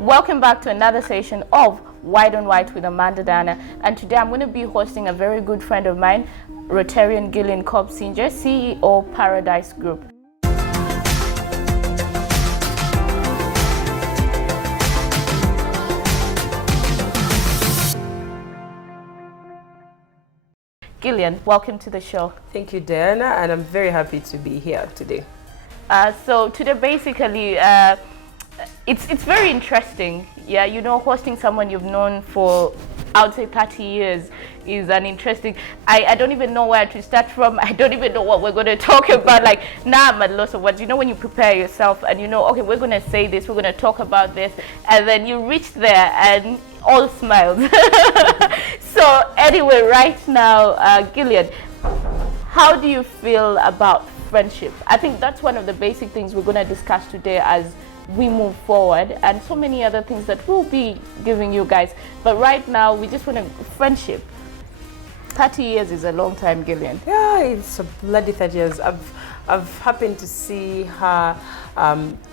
Welcome back to another session of White on White with Amanda Dana. And today I'm going to be hosting a very good friend of mine, Kobusingye Gillian Kobusingye, CEO, Paradise Group. Gillian, welcome to the show. Thank you, Diana, and I'm very happy to be here today. So today, basically, it's very interesting. Yeah, you know, hosting someone you've known for, I would say, 30 years is an interesting. I don't even know where to start from. I don't even know what we're going to talk about. Like, now I'm at loss of words. You know, when you prepare yourself and you know, okay, we're going to say this, we're going to talk about this, and then you reach there and all smiles. So anyway, right now, Gillian, how do you feel about friendship? I think that's one of the basic things we're going to discuss today as we move forward, and so many other things that we'll be giving you guys. But right now, we just want to friendship. 30 years is a long time, Gillian. Yeah, it's a bloody 30 years. I've happened to see her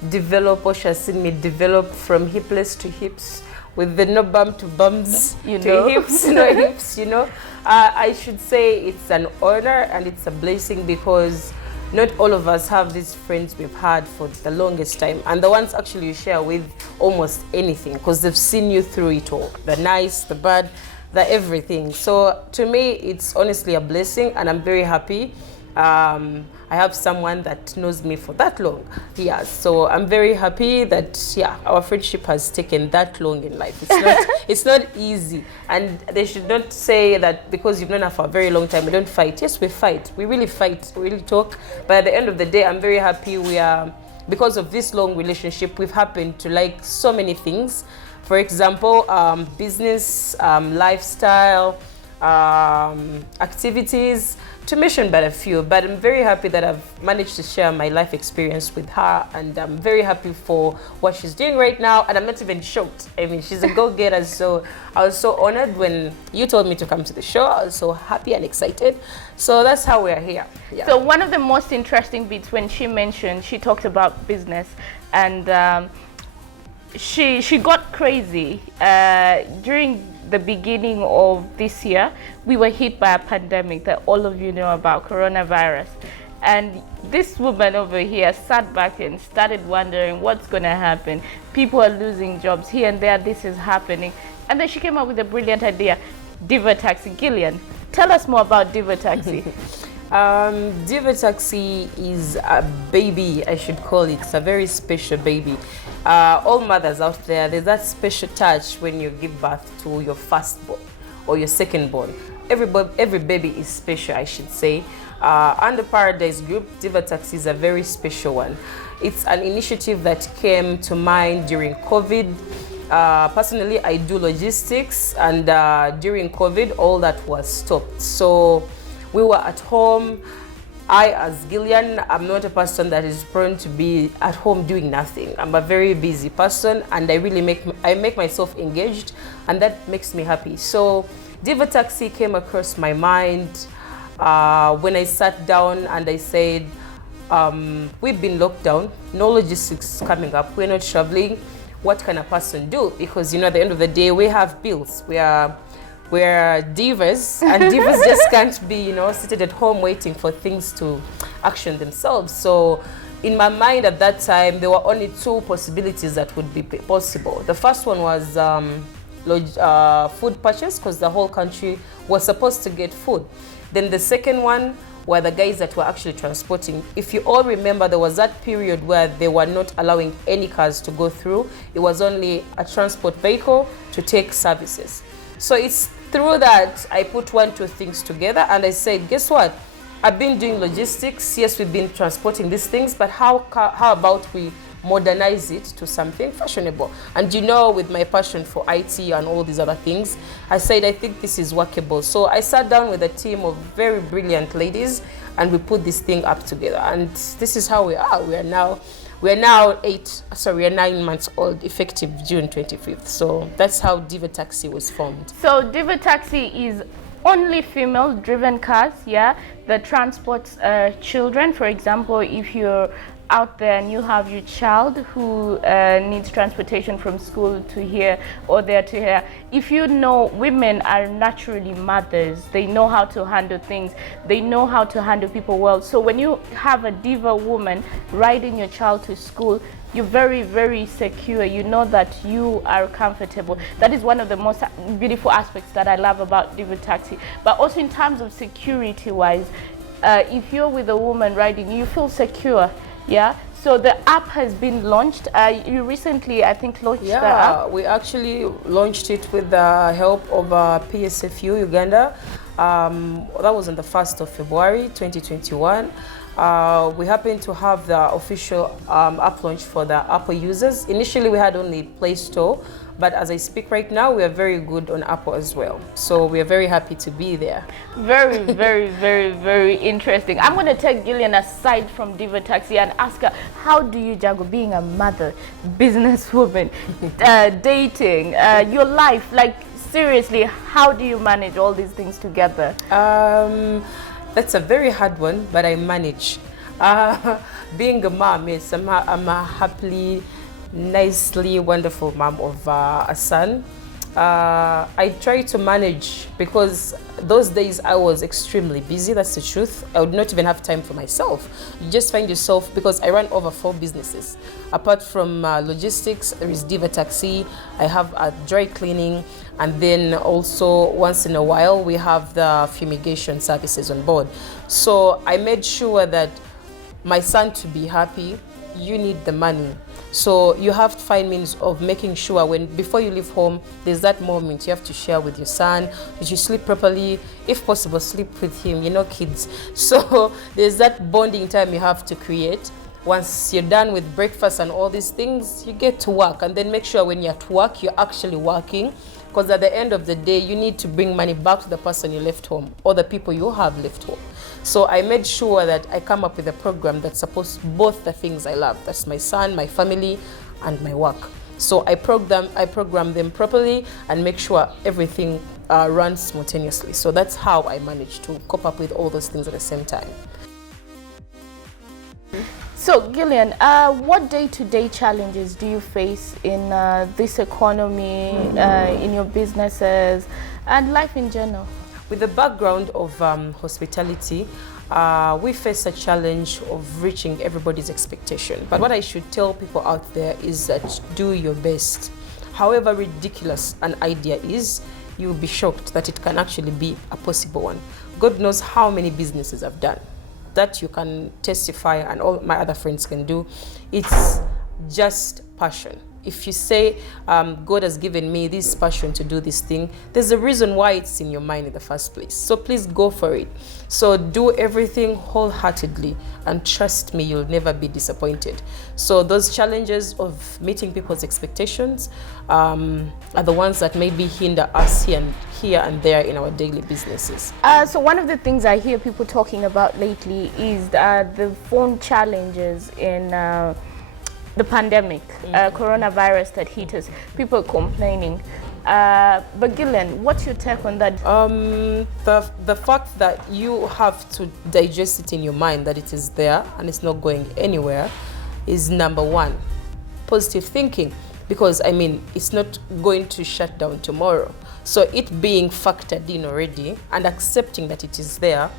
develop, or she has seen me develop from hipless to hips, with the no bum to bums, you to know. hips, no hips, you know. I should say it's an honor and it's a blessing, because not all of us have these friends we've had for the longest time, and the ones actually you share with almost anything, because they've seen you through it all, the nice, the bad, the everything. So to me, it's honestly a blessing, and I'm very happy. I have someone that knows me for that long. Yeah, so I'm very happy that, yeah, our friendship has taken that long in life. It's not easy, and they should not say that because you've known her for a very long time, we don't fight. Yes, we fight. We really fight. We really talk. But at the end of the day, I'm very happy we are, because of this long relationship, we've happened to like so many things. For example, business, lifestyle, activities, to mention but a few. But I'm very happy that I've managed to share my life experience with her, and I'm very happy for what she's doing right now, and I'm not even shocked. I mean, she's a go-getter, so I was so honored when you told me to come to the show. I was so happy and excited. So that's how we're here. Yeah. So one of the most interesting bits when she mentioned, she talked about business, and she got crazy during the beginning of this year. We were hit by a pandemic that all of you know about, coronavirus, and this woman over here sat back and started wondering what's going to happen. People are losing jobs here and there. This is happening, and then she came up with a brilliant idea, Diva Taxi. Gillian, tell us more about Diva Taxi. Diva Taxi is a baby, I should call it. It's a very special baby. All mothers out there, there's that special touch when you give birth to your firstborn or your secondborn. Every baby is special, I should say. And the Paradise Group, Diva Taxi is a very special one. It's an initiative that came to mind during COVID. Personally, I do logistics, and during COVID, all that was stopped. So we were at home. I, as Gillian, I'm not a person that is prone to be at home doing nothing. I'm a very busy person, and I really make myself engaged, and that makes me happy. So Diva Taxi came across my mind when I sat down and I said, we've been locked down, no logistics coming up, we're not traveling. What can a person do? Because, you know, at the end of the day, we have bills. We're divas, and divas just can't be, you know, seated at home waiting for things to action themselves. So in my mind at that time, there were only two possibilities that would be possible. The first one was food purchase, because the whole country was supposed to get food. Then the second one were the guys that were actually transporting. If you all remember, there was that period where they were not allowing any cars to go through. It was only a transport vehicle to take services. So it's through that I put 1-2 things together, and I said, guess what? I've been doing logistics. Yes, we've been transporting these things, but how about we modernize it to something fashionable? And you know, with my passion for IT and all these other things, I said, I think this is workable. So I sat down with a team of very brilliant ladies, and we put this thing up together. And this is how we are. We are now 9 months old, effective June 25th. So that's how Diva Taxi was formed. So Diva Taxi is only female-driven cars, yeah, that transports children. For example, if you're out there and you have your child who needs transportation from school to here or there to here, if you know women are naturally mothers, they know how to handle things, they know how to handle people well. So when you have a diva woman riding your child to school, you're very, very secure. You know that you are comfortable. That is one of the most beautiful aspects that I love about Diva Taxi. But also in terms of security wise, if you're with a woman riding, you feel secure. Yeah. So the app has been launched. You recently, I think, launched the app. We actually launched it with the help of PSFU Uganda. That was on the 1st of February 2021. We happened to have the official app launch for the Apple users. Initially, we had only Play Store, but as I speak right now, we are very good on Apple as well. So we are very happy to be there. Very, very, very, very interesting. I'm going to take Gillian aside from Diva Taxi and ask her, how do you juggle being a mother, businesswoman, dating, your life? Like, seriously, how do you manage all these things together? That's a very hard one, but I manage. Being a mom, yes, I'm a happily, nicely, wonderful mom of a son. I try to manage because those days I was extremely busy, that's the truth. I would not even have time for myself. You just find yourself, because I run over 4 businesses. Apart from logistics, there is Diva Taxi, I have a dry cleaning, and then also once in a while we have the fumigation services on board. So I made sure that my son to be happy, you need the money. So you have to find means of making sure before you leave home, there's that moment you have to share with your son. Did you sleep properly? If possible, sleep with him, you know, kids. So there's that bonding time you have to create. Once you're done with breakfast and all these things, you get to work, and then make sure when you're at work, you're actually working. Because at the end of the day, you need to bring money back to the person you left home or the people you have left home. So I made sure that I come up with a program that supports both the things I love. That's my son, my family, and my work. So I program them properly and make sure everything runs simultaneously. So that's how I manage to cope up with all those things at the same time. So Gillian, what day-to-day challenges do you face in this economy, in your businesses, and life in general? With the background of hospitality, we face a challenge of reaching everybody's expectation. But what I should tell people out there is that do your best. However ridiculous an idea is, you'll be shocked that it can actually be a possible one. God knows how many businesses I've done that you can testify, and all my other friends can do. It's just passion. If you say, God has given me this passion to do this thing, there's a reason why it's in your mind in the first place. So please go for it. So do everything wholeheartedly, and trust me, you'll never be disappointed. So those challenges of meeting people's expectations are the ones that maybe hinder us here and there in our daily businesses. So one of the things I hear people talking about lately is the phone challenges in the pandemic, coronavirus that hit us. People complaining. But Gillian, what's your take on that? The fact that you have to digest it in your mind that it is there and it's not going anywhere is number one. Positive thinking, because I mean, it's not going to shut down tomorrow. So it being factored in already and accepting that it is there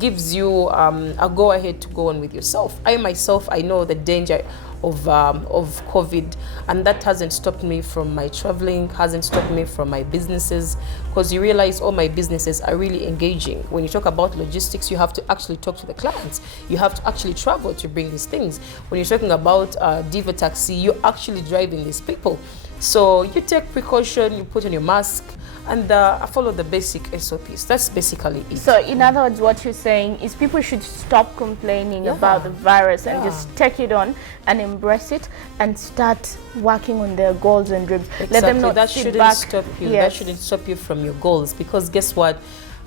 gives you a go ahead to go on with yourself. I myself, I know the danger of COVID, and that hasn't stopped me from my traveling, hasn't stopped me from my businesses, because you realize all my businesses are really engaging. When you talk about logistics, you have to actually talk to the clients. You have to actually travel to bring these things. When you're talking about Diva Taxi, you're actually driving these people. So you take precaution, you put on your mask, and follow the basic SOPs. That's basically it. So in other words, what you're saying is people should stop complaining about the virus and just take it on and embrace it and start working on their goals and dreams. Exactly. Let them not that sit shouldn't back. stop you. Yes. That shouldn't stop you from your goals, because guess what?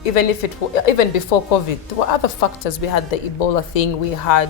Even before COVID, there were other factors. We had the Ebola thing, we had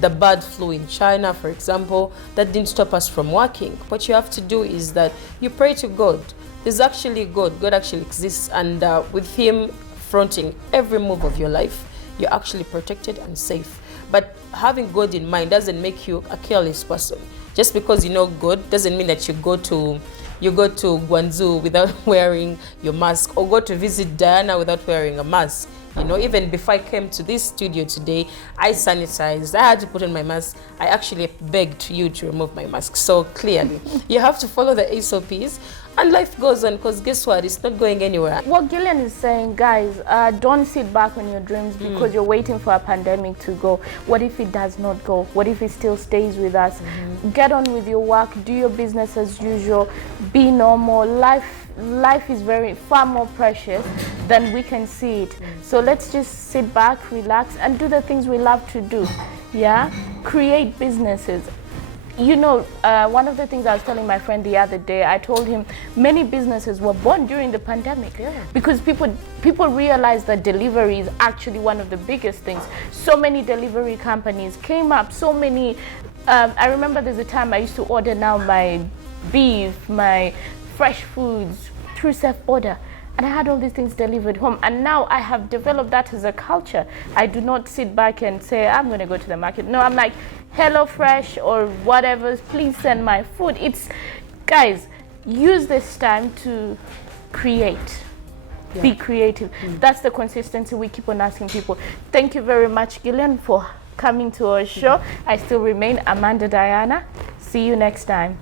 the bird flu in China, for example. That didn't stop us from working. What you have to do is that you pray to God. There's actually God. God actually exists, and with Him fronting every move of your life, you're actually protected and safe. But having God in mind doesn't make you a careless person. Just because you know God doesn't mean that you go to Guangzhou without wearing your mask, or go to visit Diana without wearing a mask. You know, even before I came to this studio today, I sanitized. I had to put on my mask. I actually begged you to remove my mask. So clearly, you have to follow the SOPs, and life goes on, because guess what? It's not going anywhere. What Gillian is saying, guys, don't sit back on your dreams because you're waiting for a pandemic to go. What if it does not go? What if it still stays with us? Get on with your work, do your business as usual, be normal. Life is far more precious than we can see it. So let's just sit back, relax, and do the things we love to do. Yeah, create businesses. You know, one of the things I was telling my friend the other day, I told him many businesses were born during the pandemic, because people realized that delivery is actually one of the biggest things. So many delivery companies came up, so many. I remember there's a time I used to order now my beef, my fresh foods through self-order, and I had all these things delivered home. And now I have developed that as a culture. I do not sit back and say, I'm going to go to the market. No, I'm like, Hello Fresh or whatever, please send my food. Guys, use this time to create. Be creative. That's the consistency we keep on asking people. Thank you very much, Gillian, for coming to our show. I still remain Amanda Diana. See you next time.